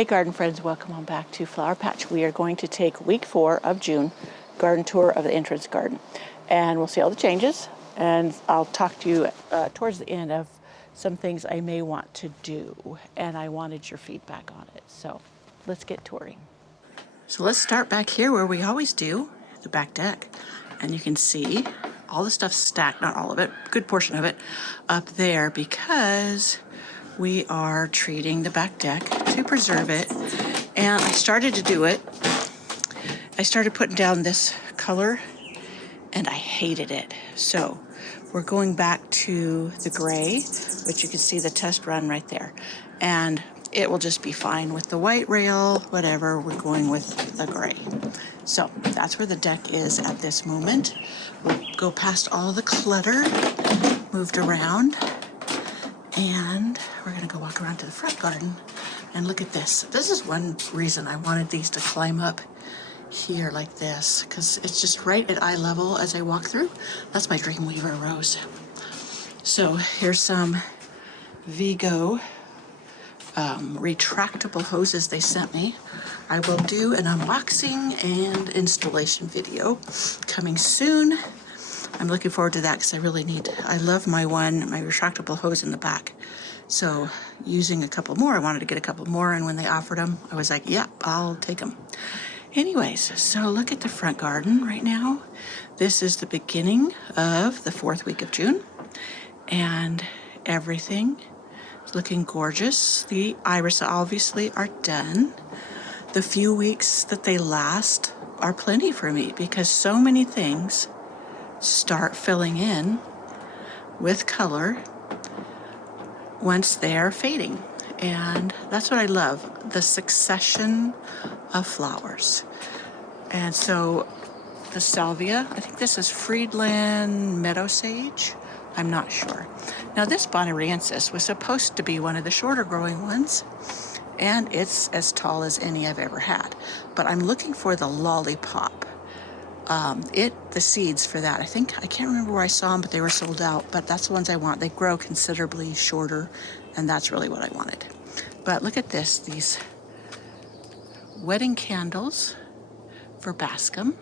Hey garden friends, welcome on back to Flower Patch. We are going to take week 4 of June garden tour of the entrance garden, and we'll see all the changes, and I'll talk to you towards the end of some things I may want to do, and I wanted your feedback on it. So let's get touring. So let's start back here where we always do, the back deck, and you can see all the stuff stacked, not all of it, good portion of it up there, because we are treating the back deck to preserve it. And I started to do it. I started putting down this color and I hated it. So we're going back to the gray, which you can see the test run right there. And it will just be fine with the white rail, whatever, we're going with the gray. So that's where the deck is at this moment. We'll go past all the clutter, moved around, and we're gonna go walk around to the front garden and look at this. This is one reason I wanted these to climb up here like this, because it's just right at eye level as I walk through. That's my Dreamweaver rose. So here's some Vigo retractable hoses they sent me. I will do an unboxing and installation video coming soon. I'm looking forward to that because I love my retractable hose in the back. So using a couple more, I wanted to get a couple more, and when they offered them, I was like, yeah, I'll take them. Anyways, so look at the front garden right now. This is the beginning of the 4th week of June, and everything is looking gorgeous. The iris obviously are done. The few weeks that they last are plenty for me because so many things start filling in with color once they're fading. And that's what I love, the succession of flowers. And so the salvia, I think this is Friedland meadow sage, I'm not sure. Now this bonariensis was supposed to be one of the shorter growing ones, and it's as tall as any I've ever had. But I'm looking for the lollipop. The seeds for that, I can't remember where I saw them, but they were sold out, but that's the ones I want. They grow considerably shorter, and that's really what I wanted. But look at this, these wedding candles for Bascom.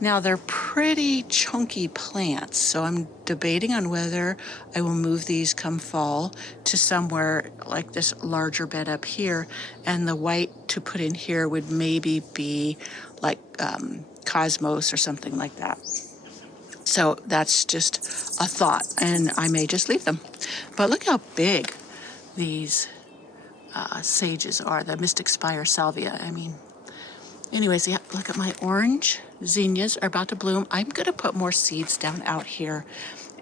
Now they're pretty chunky plants, so I'm debating on whether I will move these come fall to somewhere like this larger bed up here, and the white to put in here would maybe be like Cosmos or something like that. So that's just a thought, and I may just leave them. But look how big these sages are, the Mystic Spire salvia. Anyways, yeah, look at my orange zinnias are about to bloom. I'm gonna put more seeds down out here,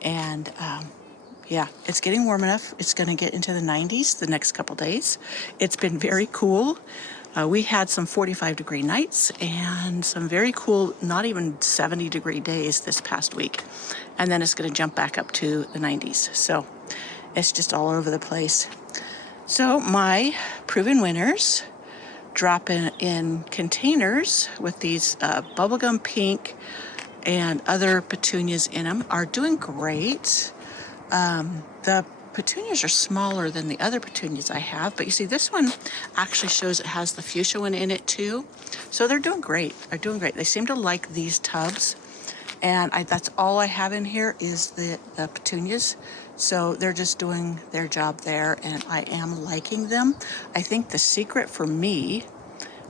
and yeah, it's getting warm enough. It's gonna get into the 90s the next couple days. It's been very cool. We had some 45-degree nights and some very cool, not even 70-degree days this past week. And then it's gonna jump back up to the 90s. So it's just all over the place. So my proven winners drop in containers with these bubblegum pink and other petunias in them are doing great. The petunias are smaller than the other petunias I have, but you see this one actually shows it has the fuchsia one in it too. So they're doing great. They seem to like these tubs, and that's all I have in here is the petunias. So they're just doing their job there, and I am liking them. I think the secret for me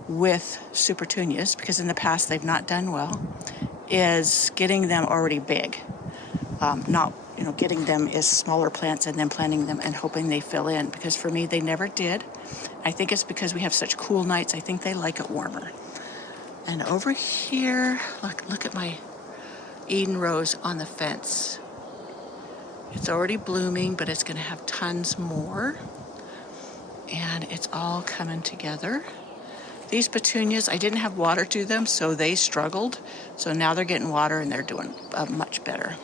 with supertunias, because in the past they've not done well, is getting them already big. Not getting them as smaller plants and then planting them and hoping they fill in, because for me they never did. I think it's because we have such cool nights. I think they like it warmer. And over here, look at my Eden rose on the fence. It's already blooming, but it's gonna have tons more, and it's all coming together. These petunias, I didn't have water to them, so they struggled. So now they're getting water and they're doing much better.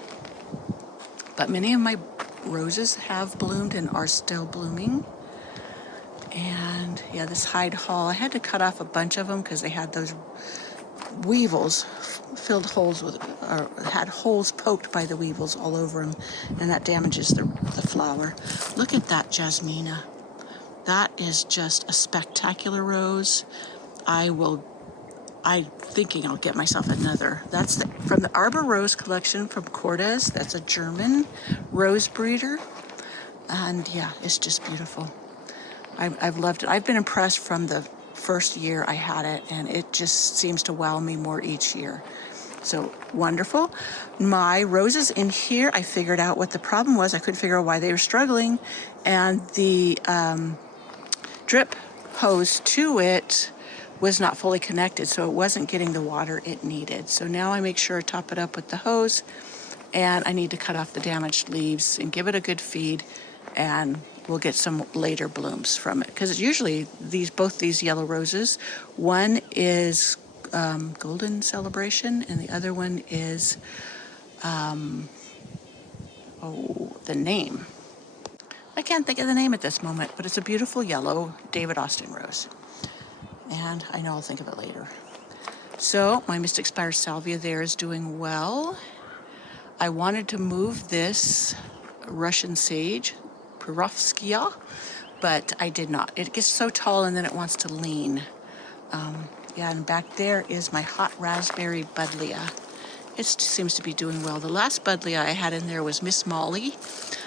But many of my roses have bloomed and are still blooming. And yeah, this Hyde Hall, I had to cut off a bunch of them because they had those weevils filled holes with, or had holes poked by the weevils all over them, and that damages the flower. Look at that Jasmina. That is just a spectacular rose. I'm thinking I'll get myself another. That's from the Arbor Rose collection from Cottage. That's a German rose breeder. And yeah, it's just beautiful. I've loved it. I've been impressed from the first year I had it, and it just seems to wow me more each year. So wonderful. My roses in here, I figured out what the problem was. I couldn't figure out why they were struggling. And the drip hose to it was not fully connected, so it wasn't getting the water it needed. So now I make sure I top it up with the hose, and I need to cut off the damaged leaves and give it a good feed, and we'll get some later blooms from it. Because usually both these yellow roses, one is Golden Celebration, and the other one is, the name. I can't think of the name at this moment, but it's a beautiful yellow David Austin rose. And I know I'll think of it later. So my Mystic Spire Salvia there is doing well. I wanted to move this Russian sage, Perovskia, but I did not. It gets so tall and then it wants to lean. Yeah, and back there is my hot raspberry buddleia. It seems to be doing well. The last buddleia I had in there was Miss Molly,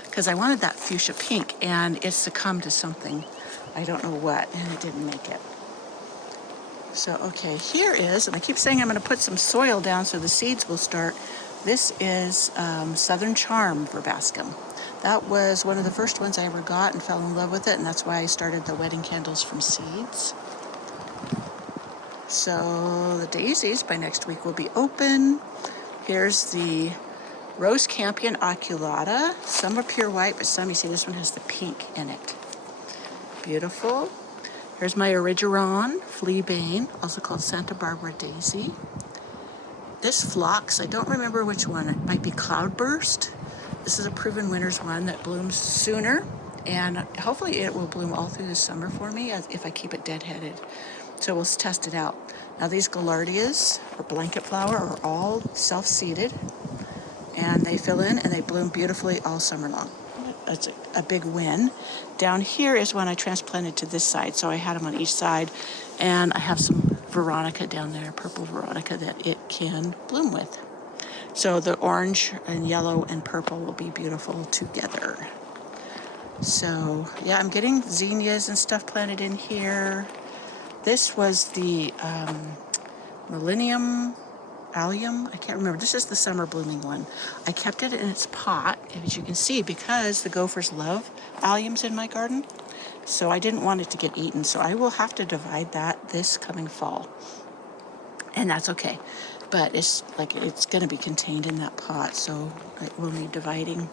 because I wanted that fuchsia pink, and it succumbed to something. I don't know what, and it didn't make it. So, okay, here is, and I keep saying I'm going to put some soil down so the seeds will start. This is Southern Charm verbascum. That was one of the first ones I ever got and fell in love with it, and that's why I started the wedding candles from seeds. So the daisies by next week will be open. Here's the Rose Campion Oculata. Some are pure white, but some, you see, this one has the pink in it. Beautiful. Here's my Origeron Fleabane, also called Santa Barbara Daisy. This phlox, I don't remember which one. It might be Cloudburst. This is a Proven Winners one that blooms sooner, and hopefully it will bloom all through the summer for me if I keep it deadheaded. So we'll test it out. Now these Gaillardias, or blanket flower, are all self-seeded, and they fill in and they bloom beautifully all summer long. That's a big win. Down here is one I transplanted to this side, so I had them on each side, and I have some Veronica down there, purple Veronica, that it can bloom with. So the orange and yellow and purple will be beautiful together. So yeah, I'm getting zinnias and stuff planted in here. This was the Millennium Allium. I can't remember. This is the summer blooming one. I kept it in its pot, as you can see, because the gophers love alliums in my garden. So I didn't want it to get eaten. So I will have to divide that this coming fall. And that's okay. But it's going to be contained in that pot, so it will need dividing.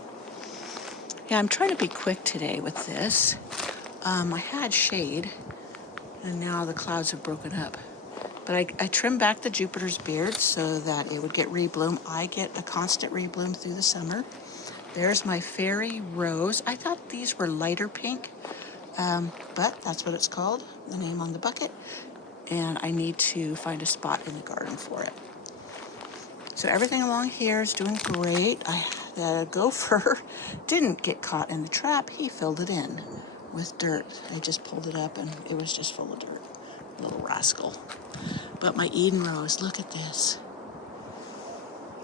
Yeah, I'm trying to be quick today with this. I had shade, and now the clouds have broken up. But I trimmed back the Jupiter's beard so that it would get rebloom. I get a constant rebloom through the summer. There's my fairy rose. I thought these were lighter pink, but that's what it's called, the name on the bucket. And I need to find a spot in the garden for it. So everything along here is doing great. The gopher didn't get caught in the trap. He filled it in with dirt. I just pulled it up and it was just full of dirt. Little rascal. But my Eden rose, look at this.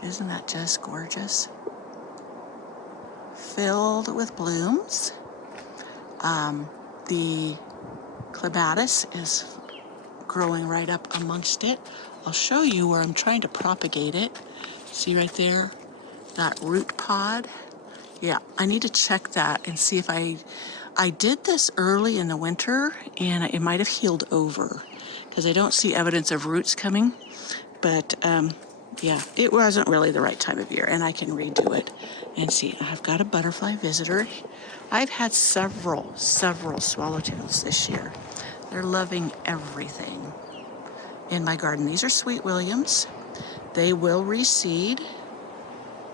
Isn't that just gorgeous? Filled with blooms. The clematis is growing right up amongst it. I'll show you where I'm trying to propagate it. See right there? That root pod. Yeah, I need to check that and see if I did this early in the winter and it might have healed over because I don't see evidence of roots coming. But yeah, it wasn't really the right time of year, and I can redo it. And see, I've got a butterfly visitor. I've had several swallowtails this year. They're loving everything in my garden. These are Sweet Williams. They will reseed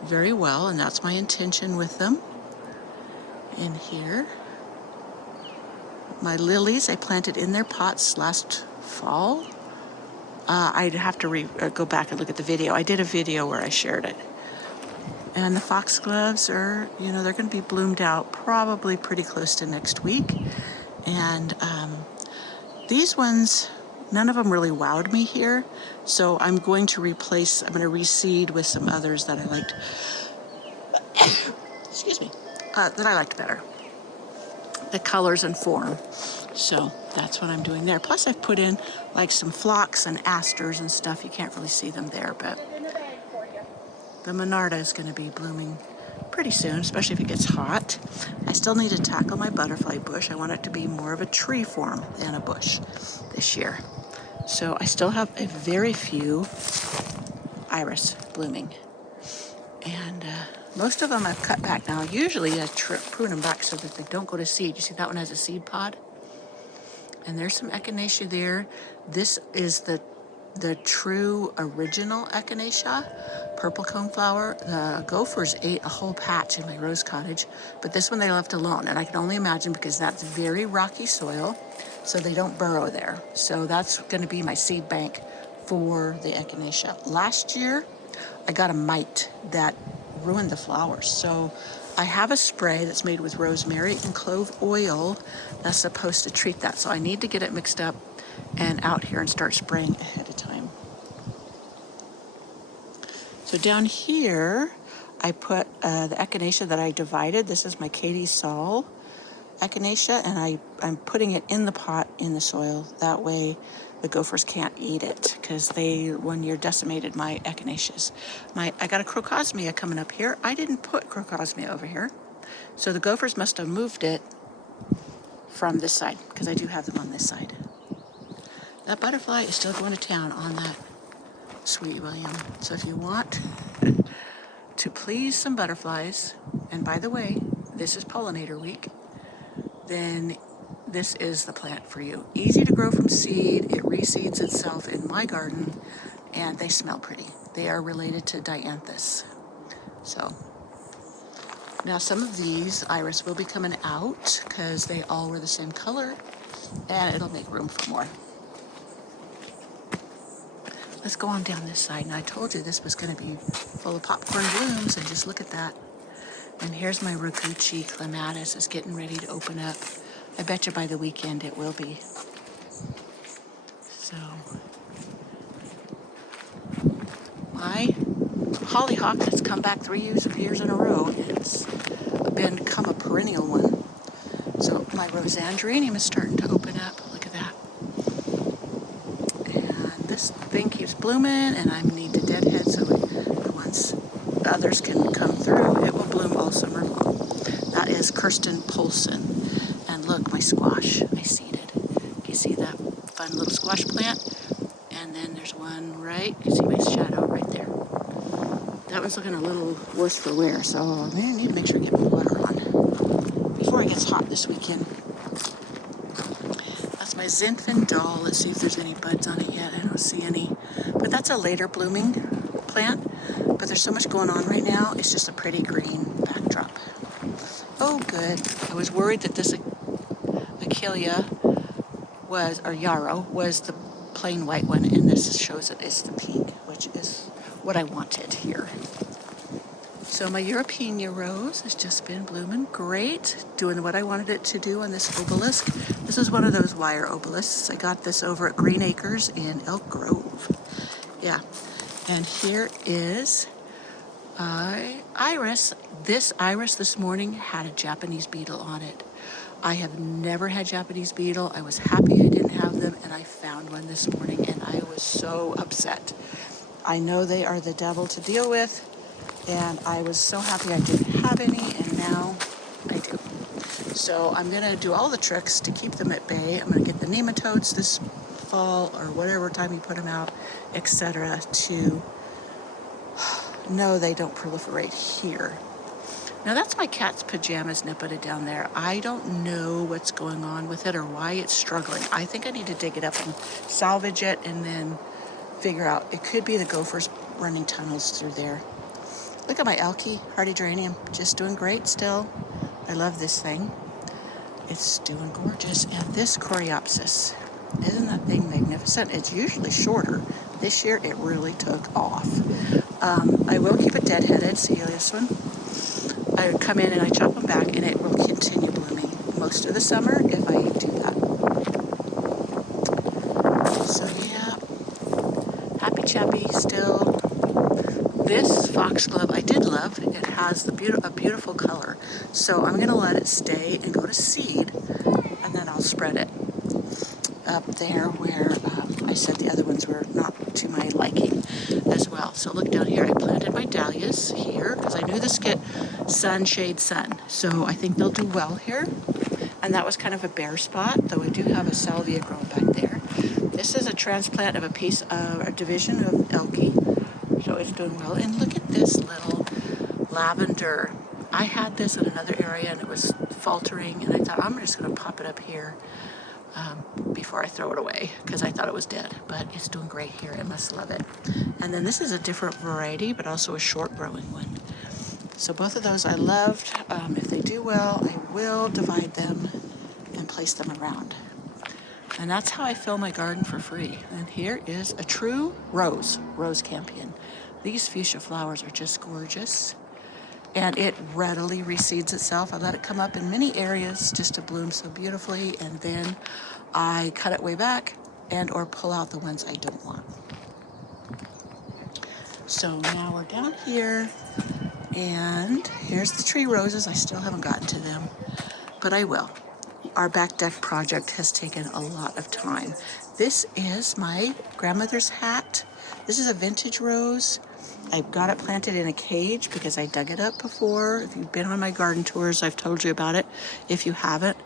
very well, and that's my intention with them. In here, my lilies I planted in their pots last fall. I'd have to go back and look at the video. I did a video where I shared it. And the foxgloves are, they're going to be bloomed out probably pretty close to next week. And these ones, none of them really wowed me here. So I'm going to reseed with some others that I liked. Excuse me. That I liked better. The colors and form. So that's what I'm doing there. Plus I've put in like some phlox and asters and stuff. You can't really see them there, but the Monarda is going to be blooming pretty soon, especially if it gets hot. I still need to tackle my butterfly bush. I want it to be more of a tree form than a bush this year. So I still have a very few iris blooming. And most of them I've cut back now. Usually I prune them back so that they don't go to seed. You see that one has a seed pod? And there's some echinacea there. This is the true original echinacea, purple coneflower. The gophers ate a whole patch in my rose cottage, but this one they left alone. And I can only imagine because that's very rocky soil, so they don't burrow there. So that's going to be my seed bank for the echinacea. Last year, I got a mite that ruined the flowers. So I have a spray that's made with rosemary and clove oil that's supposed to treat that. So I need to get it mixed up and out here and start spraying ahead of time. So down here, I put the echinacea that I divided. This is my Katie Saul echinacea, and I'm putting it in the pot in the soil. That way the gophers can't eat it, because they one year decimated my echinaceas. I got a crocosmia coming up here. I didn't put crocosmia over here, so the gophers must have moved it from this side, because I do have them on this side. That butterfly is still going to town on that Sweet William. So if you want to please some butterflies, and by the way, this is pollinator week, then this is the plant for you. Easy to grow from seed. It reseeds itself in my garden, and they smell pretty. They are related to dianthus. So now some of these iris will be coming out because they all were the same color, and it'll make room for more. Let's go on down this side. And I told you this was going to be full of popcorn blooms, and just look at that. And here's my Raguchi clematis. It's getting ready to open up. I bet you by the weekend it will be. So my hollyhock has come back 3 years in a row. It's become a perennial one. So my Roseanne geranium is starting to open up. Look at that. And this thing keeps blooming, and I need to deadhead so once others can come through, it will bloom all summer long. That is Kirsten Polson. And look, my squash I seeded. You see that fun little squash plant? And then there's one right, you see my shadow right there. That one's looking a little worse for wear, so I need to make sure I get my water on before it gets hot this weekend. That's my Zinfandel. Let's see if there's any buds on it yet. I don't see any. But that's a later blooming plant. But there's so much going on right now, it's just a pretty green backdrop. Oh, good. I was worried that this Achillea or yarrow was the plain white one, and this shows it is the pink, which is what I wanted here. So my European rose has just been blooming great, doing what I wanted it to do on this obelisk. This is one of those wire obelisks. I got this over at Green Acres in Elk Grove. Yeah, and here is iris. This iris this morning had a Japanese beetle on it. I have never had Japanese beetle. I was happy I didn't have them, and I found one this morning, and I was so upset. I know they are the devil to deal with, and I was so happy I didn't have any, and now I do. So I'm going to do all the tricks to keep them at bay. I'm going to get the nematodes this fall, or whatever time you put them out, etc., to know they don't proliferate here. Now that's my cat's pajamas nipota down there. I don't know what's going on with it or why it's struggling. I think I need to dig it up and salvage it and then figure out. It could be the gophers running tunnels through there. Look at my Elkie hardy geranium, just doing great still. I love this thing. It's doing gorgeous. And this coreopsis, isn't that thing magnificent? It's usually shorter. This year it really took off. I will keep it deadheaded. See this one? I come in and I chop them back, and it will continue blooming most of the summer if I do that. So yeah, happy chappy still. This foxglove I did love. It has a beautiful color. So I'm going to let it stay and go to seed, and then I'll spread it up there where I said the other ones were not to my liking as well. So look down here, I planted my dahlias here because I knew this get sun, shade, sun. So I think they'll do well here. And that was kind of a bare spot, though I do have a salvia growing back there. This is a transplant of a division of elkie. So it's doing well. And look at this little lavender. I had this in another area and it was faltering, and I thought I'm just going to pop it up here before I throw it away because I thought it was dead, but it's doing great here. I must love it. And then this is a different variety, but also a short growing one. So both of those I loved. If they do well, I will divide them and place them around. And that's how I fill my garden for free. And here is a true rose campion. These fuchsia flowers are just gorgeous. And it readily reseeds itself. I let it come up in many areas just to bloom so beautifully, and then I cut it way back and or pull out the ones I don't want. So now we're down here, and here's the tree roses. I still haven't gotten to them, but I will. Our back deck project has taken a lot of time. This is my grandmother's hat. This is a vintage rose. I got it planted in a cage because I dug it up before. If you've been on my garden tours, I've told you about it. If you haven't,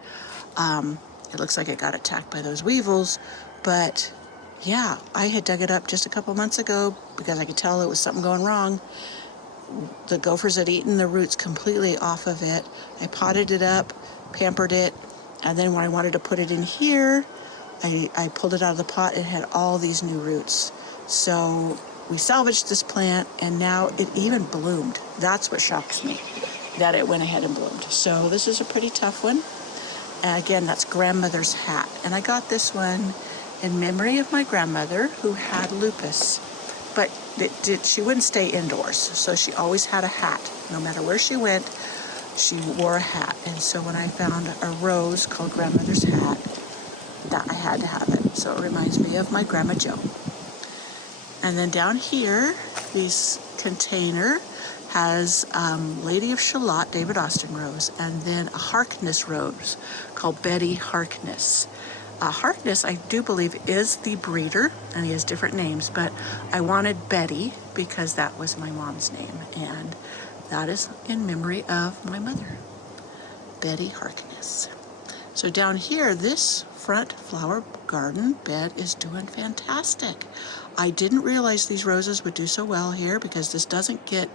it looks like it got attacked by those weevils. But yeah, I had dug it up just a couple months ago because I could tell it was something going wrong. The gophers had eaten the roots completely off of it. I potted it up, pampered it, and then when I wanted to put it in here, I pulled it out of the pot. It had all these new roots. So we salvaged this plant, and now it even bloomed. That's what shocks me, that it went ahead and bloomed. So this is a pretty tough one. And again, that's grandmother's hat. And I got this one in memory of my grandmother who had lupus, but she wouldn't stay indoors. So she always had a hat. No matter where she went, she wore a hat. And so when I found a rose called grandmother's hat, that I had to have it. So it reminds me of my Grandma Joe. And then down here, this container has Lady of Shalott, David Austin rose, and then a Harkness rose called Betty Harkness. Harkness, I do believe, is the breeder, and he has different names, but I wanted Betty because that was my mom's name, and that is in memory of my mother, Betty Harkness. So down here, this front flower garden bed is doing fantastic. I didn't realize these roses would do so well here because this doesn't get,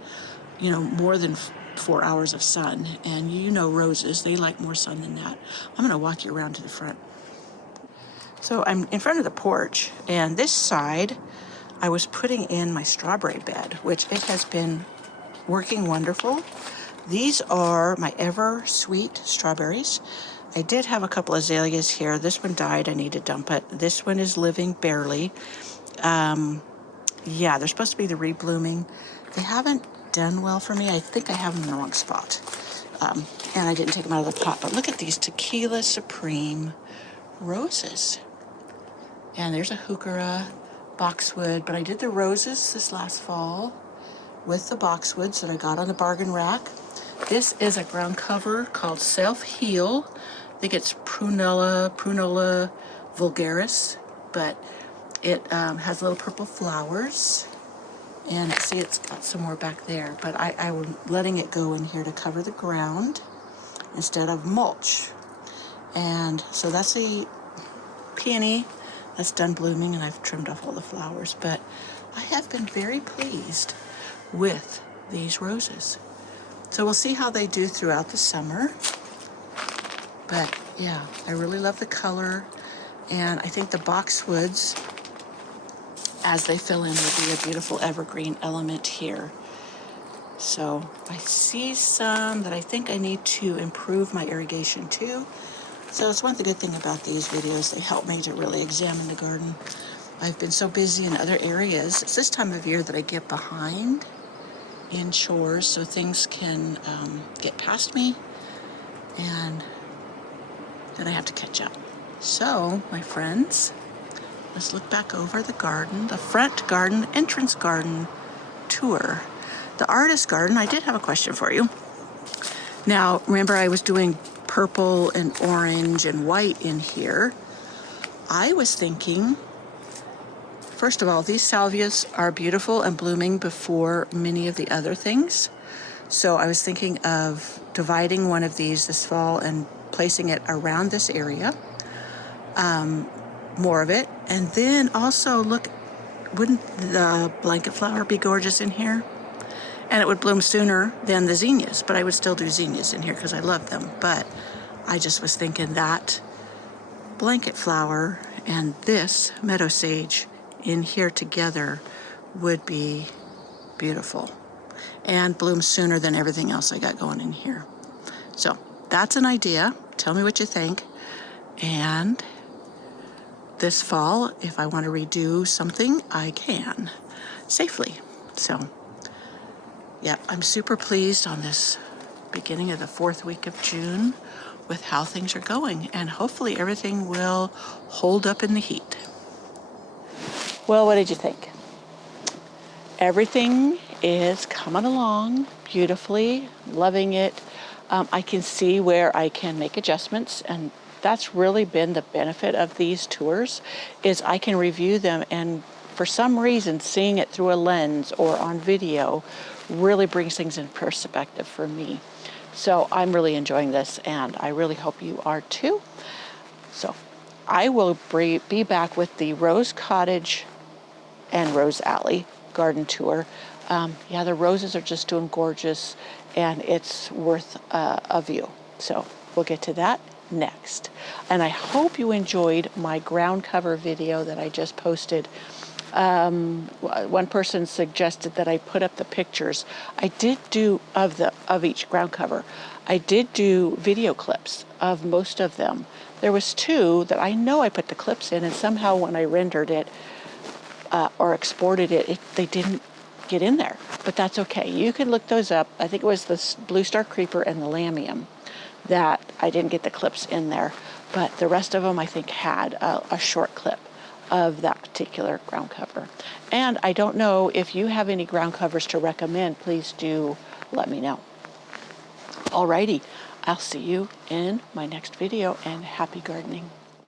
more than 4 hours of sun. And roses, they like more sun than that. I'm going to walk you around to the front. So I'm in front of the porch, and this side, I was putting in my strawberry bed, which it has been working wonderful. These are my ever sweet strawberries. I did have a couple of azaleas here. This one died. I need to dump it. This one is living barely. They're supposed to be the reblooming. They haven't done well for me. I think I have them in the wrong spot. And I didn't take them out of the pot. But look at these Tequila Supreme roses. And there's a heuchera, boxwood. But I did the roses this last fall with the boxwoods that I got on the bargain rack. This is a ground cover called Self Heal. I think it's Prunella vulgaris, but it has little purple flowers. And see, it's got some more back there, but I'm letting it go in here to cover the ground instead of mulch. And so that's a peony that's done blooming, and I've trimmed off all the flowers, but I have been very pleased with these roses. So we'll see how they do throughout the summer. But yeah, I really love the color, and I think the boxwoods, as they fill in, will be a beautiful evergreen element here. So I see some that I think I need to improve my irrigation too. So it's one good thing about these videos. They help me to really examine the garden. I've been so busy in other areas. It's this time of year that I get behind in chores, so things can get past me. And then I have to catch up. So, my friends, let's look back over the garden, the front garden, entrance garden tour. The artist garden, I did have a question for you. Now, remember I was doing purple and orange and white in here. I was thinking, first of all, these salvias are beautiful and blooming before many of the other things. So I was thinking of dividing one of these this fall and placing it around this area, more of it. And then also look, wouldn't the blanket flower be gorgeous in here? And it would bloom sooner than the zinnias, but I would still do zinnias in here because I love them. But I just was thinking that blanket flower and this meadow sage in here together would be beautiful and bloom sooner than everything else I got going in here. So that's an idea. Tell me what you think. And this fall, if I want to redo something, I can safely. So yeah, I'm super pleased on this beginning of the 4th week of June with how things are going, and hopefully everything will hold up in the heat. Well, what did you think? Everything is coming along beautifully, loving it. I can see where I can make adjustments, and that's really been the benefit of these tours, is I can review them, and for some reason seeing it through a lens or on video really brings things in perspective for me. So I'm really enjoying this, and I really hope you are too. So I will be back with the Rose Cottage and Rose Alley garden tour. Yeah, the roses are just doing gorgeous, and it's worth a view. So we'll get to that next. And I hope you enjoyed my ground cover video that I just posted. One person suggested that I put up the pictures. I did do of each ground cover. I did do video clips of most of them. There was 2 that I know I put the clips in, and somehow when I rendered it or exported it, they didn't get in there. But that's okay. You can look those up. I think it was the Blue Star Creeper and the Lamium that I didn't get the clips in there. But the rest of them I think had a short clip of that particular ground cover. And I don't know if you have any ground covers to recommend. Please do let me know. Alrighty, I'll see you in my next video, and happy gardening.